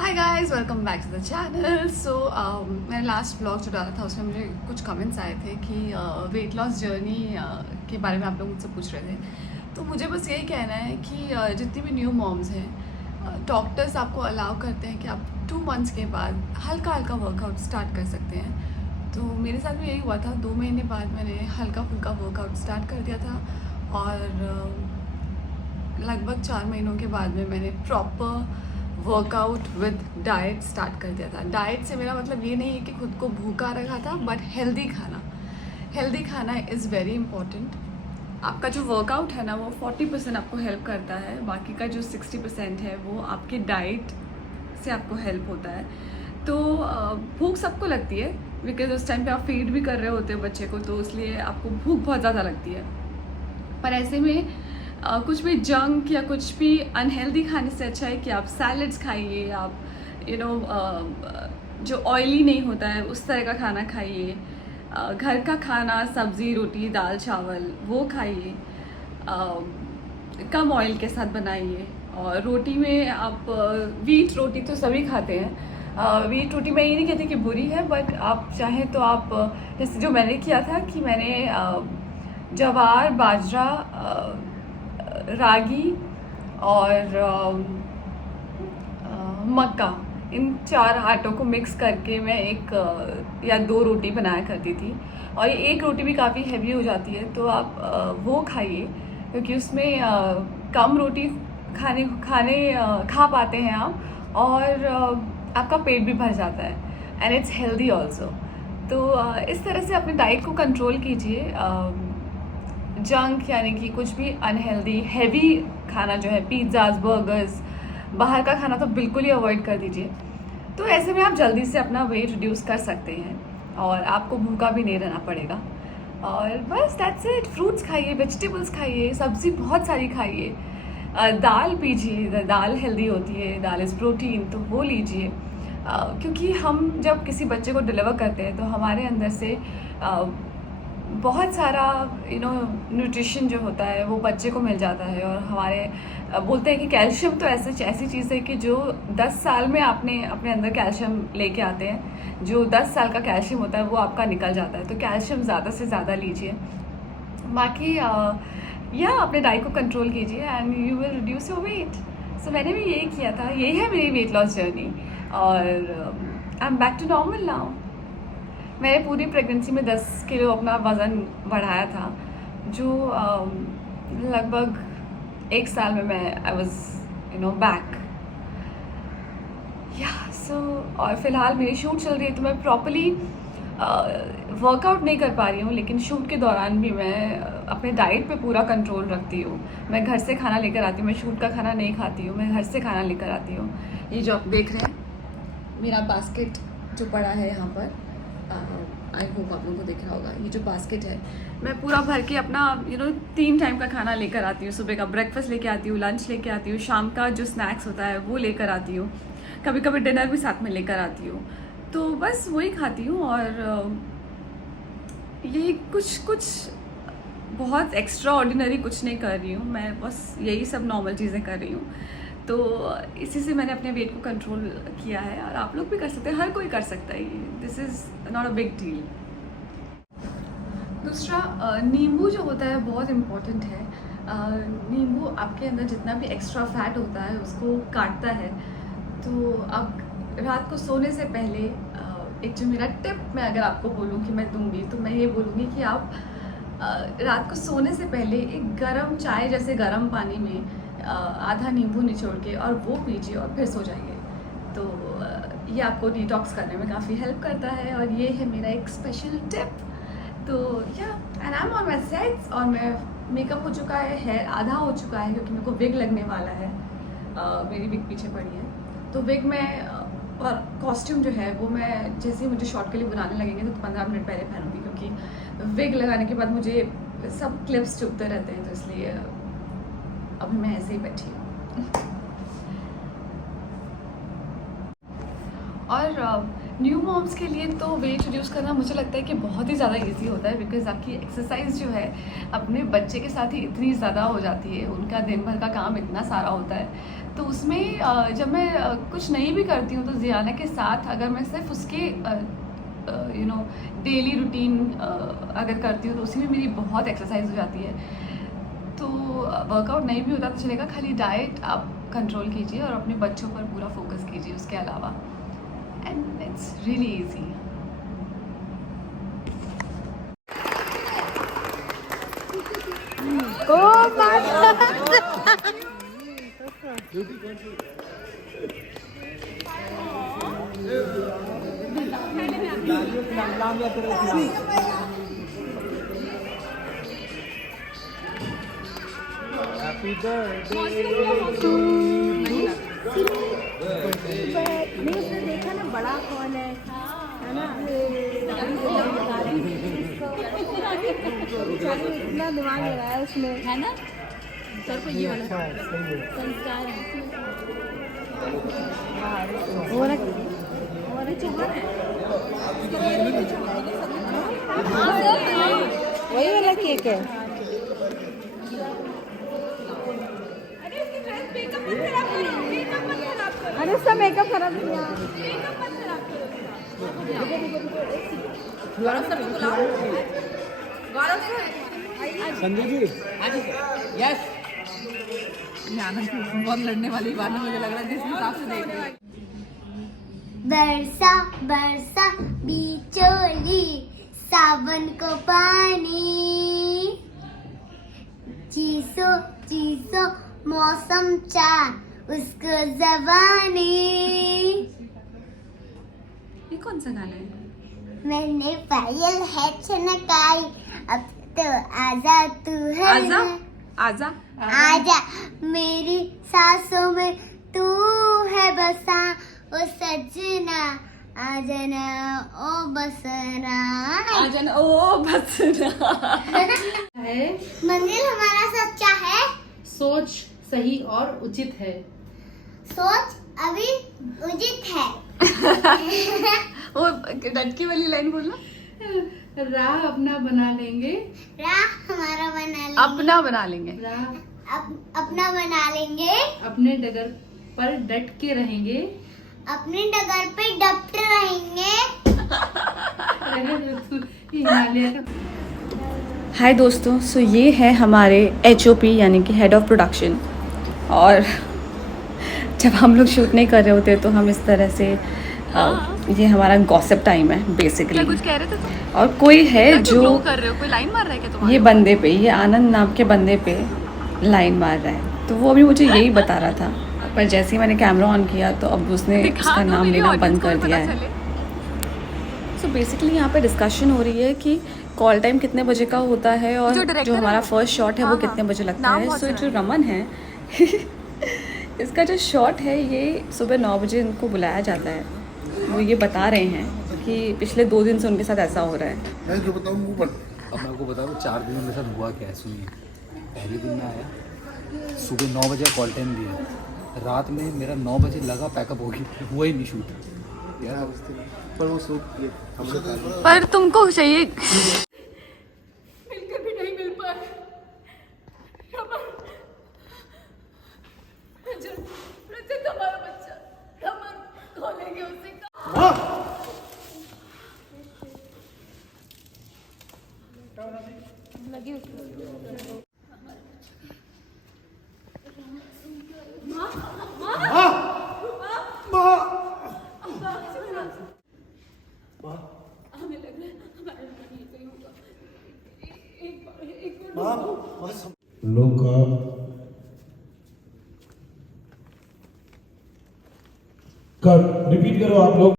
Hi guys, welcome back to the channel. So मैंने last blog जो डाला था उसमें मुझे कुछ कमेंट्स आए थे कि वेट लॉस जर्नी के बारे में आप लोग मुझसे पूछ रहे थे। तो मुझे बस यही कहना है कि जितनी भी न्यू मॉम्स हैं, डॉक्टर्स आपको अलाउ करते हैं कि आप 2 मंथ्स के बाद हल्का हल्का वर्कआउट स्टार्ट कर सकते हैं। तो मेरे साथ भी यही हुआ था। 2 महीने बाद मैंने हल्का फुल्का वर्कआउट स्टार्ट कर दिया था और लगभग 4 महीनों के बाद में मैंने proper workout with diet start कर दिया था। डाइट से मेरा मतलब ये नहीं है कि खुद को भूखा रखा था, बट हेल्दी खाना इज़ वेरी इंपॉर्टेंट। आपका जो वर्कआउट है ना, वो 40% आपको हेल्प करता है, बाकी का जो 60% है वो आपकी डाइट से आपको हेल्प होता है। तो भूख सबको लगती है, बिकॉज उस टाइम पे आप फीड भी कर रहे होते हो बच्चे को, तो इसलिए आपको भूख बहुत ज़्यादा लगती है। पर ऐसे में कुछ भी जंक या कुछ भी अनहेल्दी खाने से अच्छा है कि आप सैलड्स खाइए, आप जो ऑयली नहीं होता है उस तरह का खाना खाइए। घर का खाना, सब्ज़ी, रोटी, दाल, चावल वो खाइए। कम ऑयल के साथ बनाइए। और रोटी में आप वीट रोटी तो सभी खाते हैं। वीट रोटी मैं ये नहीं कहती कि बुरी है, बट आप चाहें तो आप जैसे जो मैंने किया था कि मैंने जवार, बाजरा, रागी और मक्का, इन 4 आटों को मिक्स करके मैं एक या 2 रोटी बनाया करती थी। और ये एक रोटी भी काफ़ी हैवी हो जाती है, तो आप वो खाइए, क्योंकि उसमें कम रोटी खा पाते हैं आप, और आपका पेट भी भर जाता है एंड इट्स हेल्दी ऑल्सो। तो इस तरह से अपनी डाइट को कंट्रोल कीजिए। जंक यानी कि कुछ भी अनहेल्दी हैवी खाना जो है, पिज़्ज़ाज, बर्गर्स, बाहर का खाना तो बिल्कुल ही अवॉइड कर दीजिए। तो ऐसे में आप जल्दी से अपना वेट रिड्यूस कर सकते हैं और आपको भूखा भी नहीं रहना पड़ेगा। और बस दैट्स इट। फ्रूट्स खाइए, वेजिटेबल्स खाइए, सब्ज़ी बहुत सारी खाइए, दाल पीजिए, दाल हेल्दी होती है, दाल इज़ प्रोटीन, तो वो लीजिए। क्योंकि हम जब किसी बच्चे को डिलीवर करते हैं तो हमारे अंदर से बहुत सारा न्यूट्रिशन जो होता है वो बच्चे को मिल जाता है। और हमारे बोलते हैं कि कैल्शियम तो ऐसी चीज़ है कि जो 10 साल में आपने अपने अंदर कैल्शियम लेके आते हैं, जो 10 साल का कैल्शियम होता है वो आपका निकल जाता है। तो कैल्शियम ज़्यादा से ज़्यादा लीजिए। बाकी या अपने डाइट को कंट्रोल कीजिए and you will reduce your weight. So मैंने भी यही किया था, यही है मेरी वेट लॉस जर्नी, और I am back to normal now. मैंने पूरी प्रेगनेंसी में 10 किलो अपना वज़न बढ़ाया था, जो लगभग 1 साल में मैं आई वॉज बैक। या सो और फिलहाल मेरी शूट चल रही है, तो मैं प्रॉपरली वर्कआउट नहीं कर पा रही हूँ, लेकिन शूट के दौरान भी मैं अपने डाइट पे पूरा कंट्रोल रखती हूँ। मैं घर से खाना लेकर आती हूँ, मैं शूट का खाना नहीं खाती हूँ, मैं घर से खाना लेकर आती हूँ। ये जो आप देख रहे हैं, मेरा बास्केट जो पड़ा है यहाँ पर, आई होप आप लोगों को दिख रहा होगा, ये जो बास्केट है, मैं पूरा भर के अपना 3 टाइम का खाना लेकर आती हूँ। सुबह का ब्रेकफास्ट लेके आती हूँ, लंच लेके आती हूँ, शाम का जो स्नैक्स होता है वो लेकर आती हूँ, कभी कभी डिनर भी साथ में लेकर आती हूँ। तो बस वही खाती हूँ, और यही कुछ बहुत एक्स्ट्रा ऑर्डिनरी कुछ नहीं कर रही हूँ मैं, बस यही सब नॉर्मल चीज़ें कर रही हूँ। तो इसी से मैंने अपने वेट को कंट्रोल किया है, और आप लोग भी कर सकते हैं, हर कोई कर सकता है, this is not a big deal. दूसरा, नींबू जो होता है बहुत इम्पॉर्टेंट है। नींबू आपके अंदर जितना भी एक्स्ट्रा फैट होता है उसको काटता है। तो अब रात को सोने से पहले एक जो मेरा टिप मैं अगर आपको बोलूँ कि मैं दूंगी, तो मैं ये बोलूँगी कि आप रात को सोने से पहले एक गरम चाय जैसे गरम पानी में आधा नींबू निचोड़ के और वो पीजिए और फिर सो जाइए। तो ये आपको डिटॉक्स करने में काफ़ी हेल्प करता है, और ये है मेरा एक स्पेशल टिप। तो या and I am on my sets, और मैं मेकअप हो चुका है, हेयर आधा हो चुका है, क्योंकि मेरे को विग लगने वाला है। मेरी विग पीछे पड़ी है, तो विग में और कॉस्ट्यूम जो है वो मैं जैसे ही मुझे शॉर्ट के लिए बुलाने लगेंगे तो 15 मिनट पहले पहनूंगी, क्योंकि विग लगाने के बाद मुझे सब क्लिप्स चुभते रहते हैं, तो इसलिए अभी मैं ऐसे ही बैठी हूँ। और न्यू मॉम्स के लिए तो वेट रिड्यूस करना मुझे लगता है कि बहुत ही ज़्यादा इजी होता है, बिकॉज आपकी एक्सरसाइज जो है अपने बच्चे के साथ ही इतनी ज़्यादा हो जाती है, उनका दिन भर का काम इतना सारा होता है। तो उसमें जब मैं कुछ नहीं भी करती हूँ तो जियाना के साथ अगर मैं सिर्फ उसके डेली रूटीन अगर करती हूँ तो उसी में मेरी बहुत एक्सरसाइज हो जाती है। तो वर्कआउट नहीं भी होता तो चलेगा, खाली डाइट आप कंट्रोल कीजिए और अपने बच्चों पर पूरा फोकस कीजिए उसके अलावा, and it's really easy. Happy birthday to you। नहीं उसने देखा ना बड़ा कौन है ना, इतना दिमाग लगाया उसने, है ना। सर को ये वाला संस्कार है वही वाला केक है। अरे उसका मेकअप खराब किया। संजू जी यस। बहुत लड़ने वाली बात है, मुझे लग रहा है जिस हिसाब से देख रही है। बरसा बरसा बिचौली सावन को पानी, चीसो चीसो मौसम चा उसको जवानी। ये कौन सा गाना है? मैंने पायल है छनकाई, अब तो आजा तू है। आजा आजा आजा मेरी सांसों में तू है बसा, ओ सजना आजना ओ बसना। आजा ओ बसना। मंदिर हमारा सच्चा है, सोच सही और उचित है। सोच अभी उचित है। वो डटकी वाली लाइन बोलना। राह अपना बना लेंगे, राह हमारा बना लेंगे, अपना बना लेंगे। राह अपना बना लेंगे, अपने डगर पर डट के रहेंगे, अपने डगर पे डपटे रहेंगे। हाय दोस्तों, सो ये है हमारे HOP यानी कि हेड ऑफ प्रोडक्शन। और जब हम लोग शूट नहीं कर रहे होते तो हम इस तरह से ये हमारा गॉसिप टाइम है बेसिकली। कुछ कह रहे थे तुम? और कोई है जो कर रहे हो, कोई लाइन मार रहा है क्या तुम्हारे? ये बंदे पे, ये आनंद नाम के बंदे पे लाइन मार रहा है, तो वो अभी मुझे यही बता रहा था, पर जैसे ही मैंने कैमरा ऑन किया तो अब उसने उसका नाम लेना बंद कर दिया है। सो बेसिकली यहाँ पे डिस्कशन हो रही है कि कॉल टाइम कितने बजे का होता है और जो हमारा फर्स्ट शॉट है वो कितने बजे लगता है। सो जो रमन है इसका जो शॉट है ये सुबह 9 बजे इनको बुलाया जाता है। वो ये बता रहे हैं कि पिछले 2 दिन से उनके साथ ऐसा हो रहा है। मैं जो बताऊँ वो अब मैं आपको बता रहा हूँ 4 दिन मेरे साथ हुआ क्या है। सुनिए, पहले दिन में आया, सुबह 9 बजे कॉल टाइम दिया, रात में मेरा 9 बजे लगा पैकअप हो गया, हुआ ही नहीं शूट यार। पर वो शूट पर तुमको चाहिए लोग का रिपीट करो आप लोग।